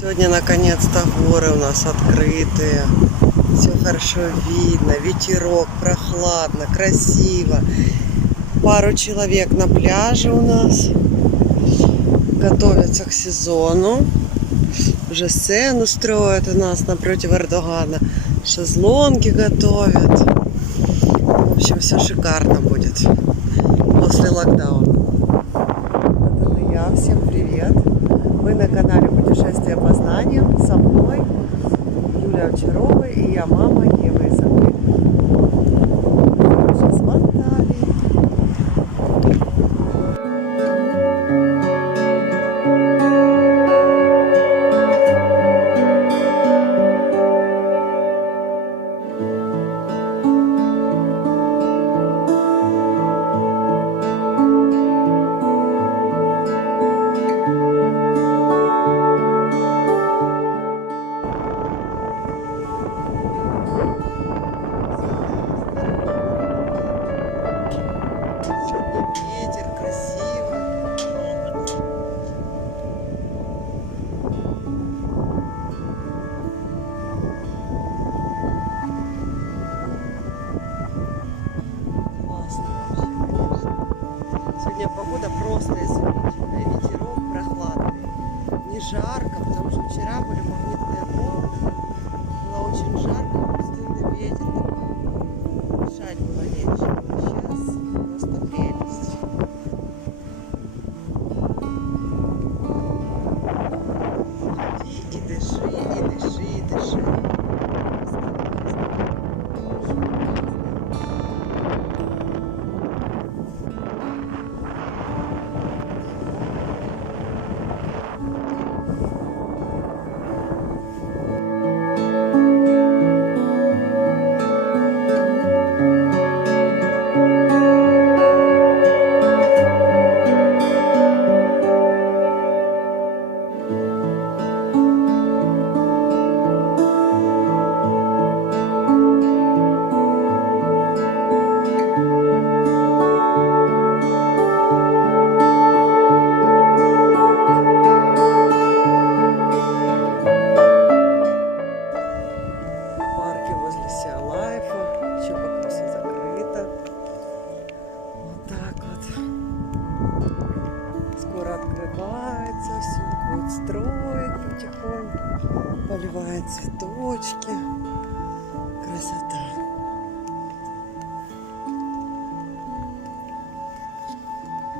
Сегодня наконец-то горы у нас открытые. Все хорошо видно, ветерок, прохладно, красиво. Пару человек на пляже у нас. Готовятся к сезону. Уже сцену строят у нас напротив Эрдогана. Шезлонги готовят. В общем, все шикарно будет после локдауна. Вот это я. Всем привет. Вы на канале Путешествия по знаниям. Со мной Юлия Овчарова и я, мама Ева Изабель. Уже с Анталии. Ветер, красиво. Классно вообще, конечно. Сегодня погода просто изумительная. Ветерок прохладный. Не жарко, потому что вчера были магнитные волны. Было очень жарко, пустынный ветер такой. Дышать было нечем. Сейчас просто прелесть. И дыши, и дыши, и дыши. Еще пока все закрыто. Вот так вот. Скоро открывается, все будет строить потихоньку. Поливает цветочки. Красота.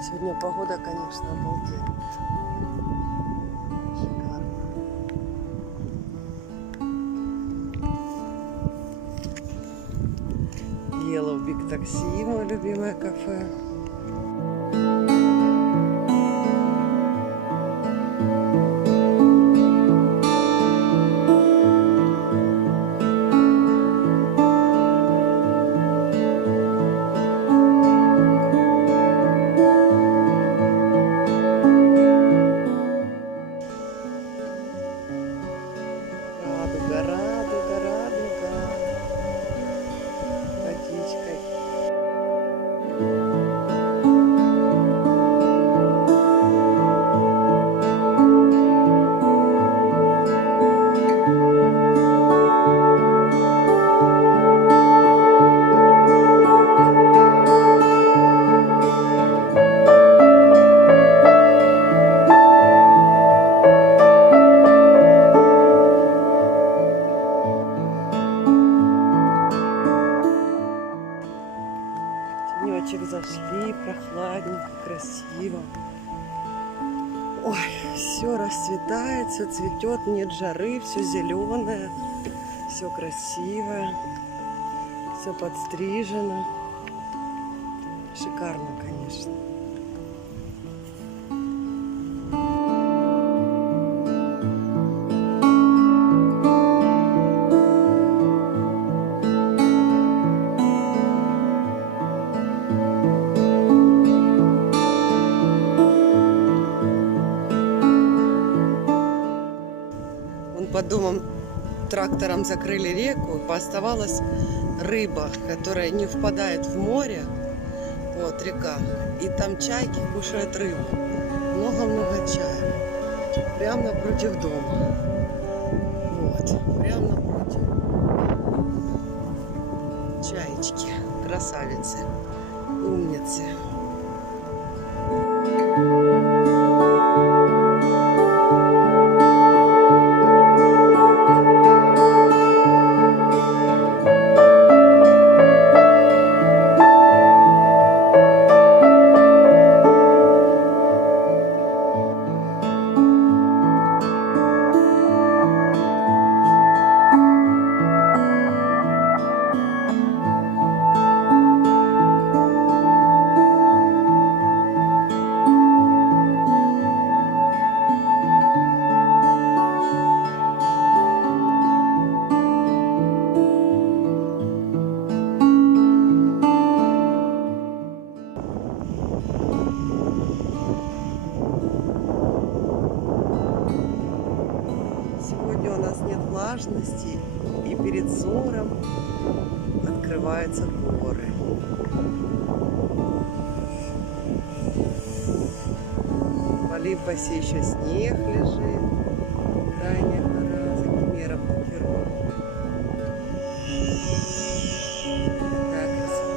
Сегодня погода, конечно, обалденная. Шикарно. Yellow Big Taxi, мое любимое кафе. Радуга, радуга, радуга. Водичкой. Тенечек зашли, прохладненько, красиво. Ой, все расцветает, все цветет, нет жары, все зеленое, все красивое, все подстрижено. Шикарно, конечно. Под домом трактором закрыли реку, и пооставалась рыба, которая не впадает в море. Вот река. И там чайки кушают рыбу. Много-много чая. Прямо напротив дома. Вот, прямо напротив. Чаечки, красавицы, умницы. Сегодня у нас нет влажности, и перед взором открываются горы. В Олимпосе еще снег лежит. Крайняя гора за Кемером, Киров. Какая красота.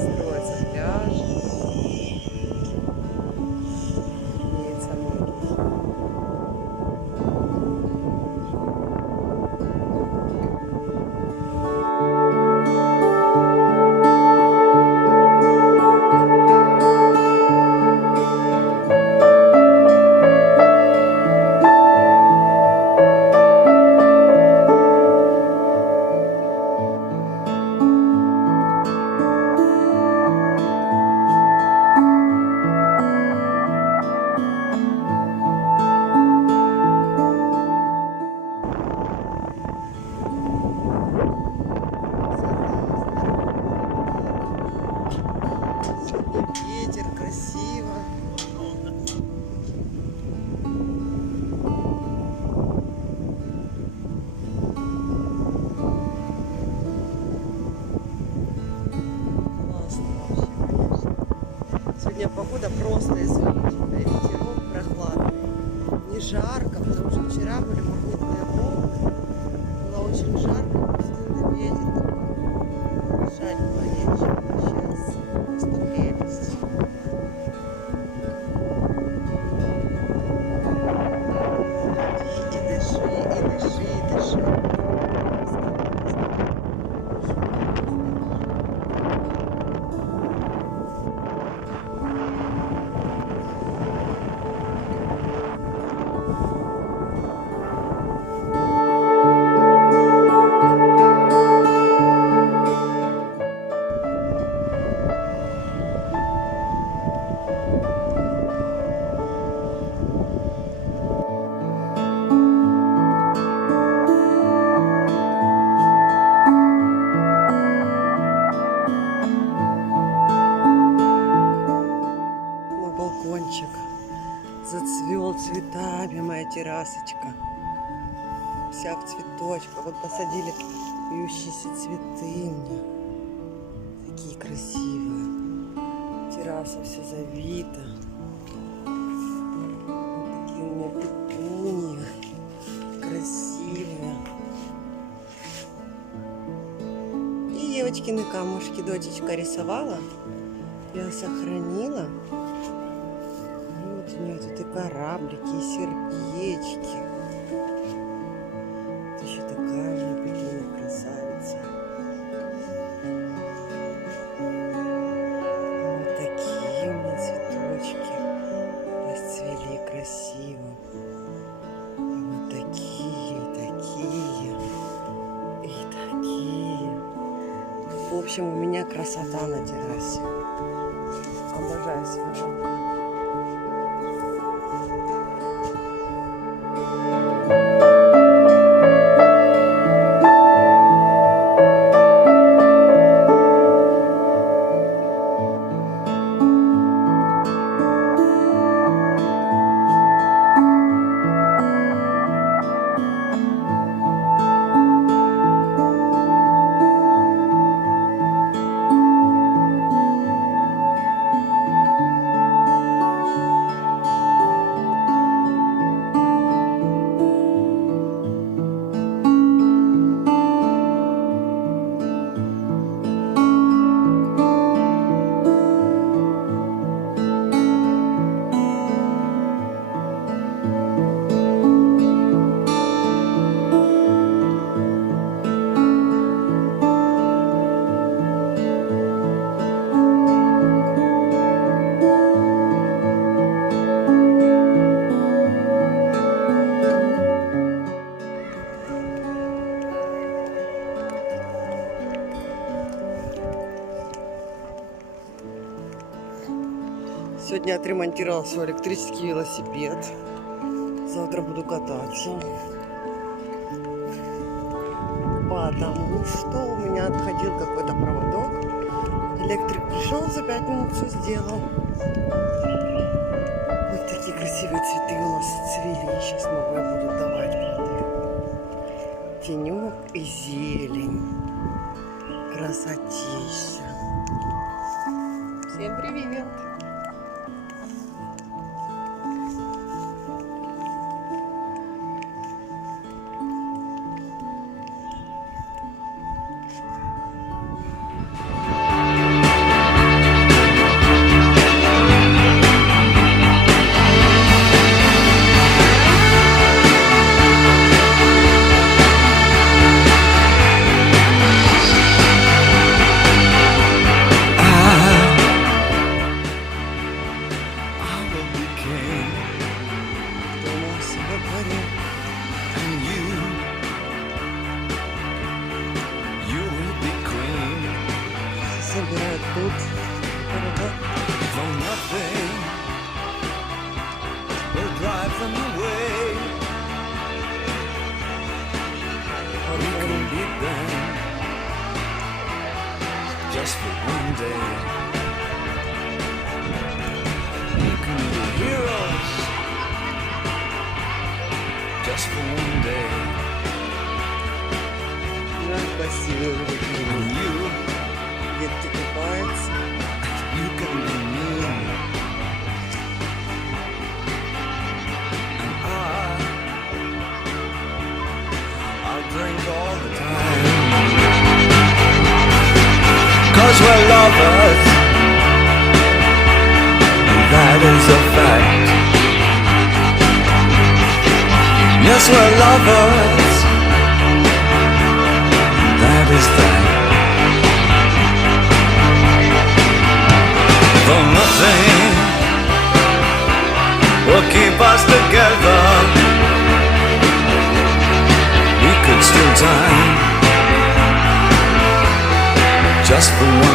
Строятся пляжи. Виднеется море. Ветер, красиво. Классно вообще, конечно. Сегодня погода просто изумительная. Ветерок прохладный. Не жарко, потому что вчера были магнитные волны. Было очень жарко, пустынный ветер такой. Жаль, конечно. Сейчас просто прелесть. И дыши, и дыши, и дыши. Балкончик зацвел цветами, моя террасочка. Вся в цветочках. Вот посадили вьющиеся цветы мне. Такие красивые. Терраса вся завита. Вот такие у меня петуньи. Красивые. И девочкины камушки дочечка рисовала. Я сохранила. У нее тут и кораблики, и сердечки. Это еще такая же пекинная красавица. Вот такие у меня цветочки расцвели красиво. И вот такие, и такие, и такие. В общем, у меня красота на террасе. Обожаю свою. Сегодня отремонтировала свой электрический велосипед. Завтра буду кататься. Потому что у меня отходил какой-то проводок. Электрик пришел, за 5 минут все сделал. Вот такие красивые цветы у нас цвели. Сейчас новые будут давать плоды. Тенек и зелень. Красотища. Всем привет! Собирают тут города. Just for one day, we can be heroes. Just for one day, Красивые такие. and you Детки купаются. can be me, and I'll drink all the time. 'Cause we're lovers, and that is a fact. Yes, we're lovers, and that is that. Though nothing will keep us together, we could still die just for one